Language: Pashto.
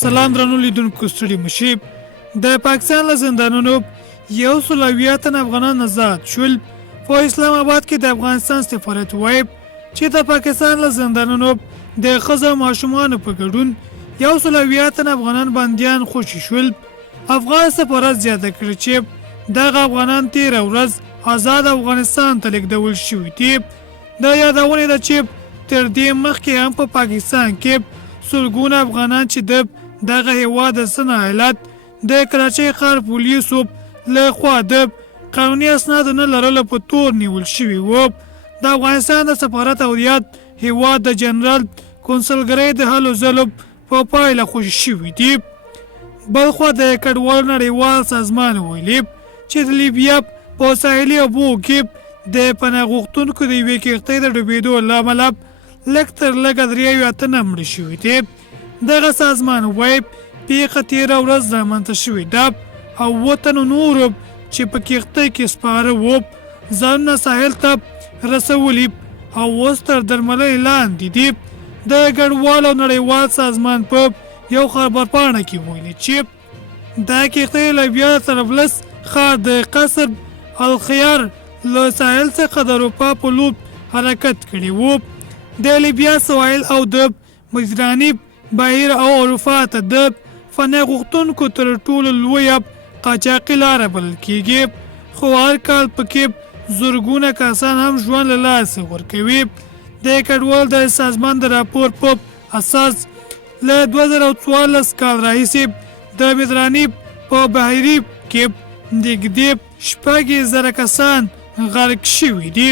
سلام درنو لیدونکو ستړي مشي. د پاکستان له زندانونو 180 تن افغانان آزاد شول. په اسلام آباد کې د افغانستان سفارت وایي چې د پاکستان له زندانونو د ښځو او ماشومانو په ګډون 180 تن افغانان بندیان خوشي شول. افغان سفارت زیاته کړې چې دغه افغانان تېره ورځ آزاد افغانستان ته لیږدول شوي دي. دا یادونه ده چې تر دې مخکې هم په پاکستان کې سلګونه افغانان چې د دغه هیواد د سن حالت د کراچۍ ښار پولیسو له خوا د قانوني اسنادو نه لرلو په تور نیول شوي وو. د افغانستان د سفارت او ریاض هیواد د جنرال کونسلګرۍ د هلو ځلو په پایله خوشي شوي دي. بلخوا د کډوالو نړیوال سازمان ویلي چې د لیبیا په ساحلي اوبو کې د پناه غوښتونکو د یوې کښتۍ د ډوبېدو له امله لږ تر لږه 3 تنه مړه شوي دي. دغه سازمان وایي پیښه تېره ورځ رامنځته شوې ده او 7 تنو نورو چې په کښتۍ کې سپاره وو ځانونه ساحل ته رسولي او اوس تر درملنې لاندې دي. د کډوالو نړیوال سازمان په یو خبرپاڼه کې ویلي چې دا کښتۍ له بیا طرابلس ښار د قصر الخيار له ساحل څخه د اروپا په لور حرکت کړی وو. د لیبیا سواحل او د مدیترانې بهیر او اروپا ته د پناه غوښتونکو تر ټولو لویه قاچاقي لاره بلل کیږي، خو هر کال پکې زرګونه کسان هم ژوند له لاسه ورکوي. د کډوالو د سازمان د راپور په اساس له 2014 کال راهیسې د مدیترانې په بهیري کې نږدې 6,000 کسان غرق شوي دي.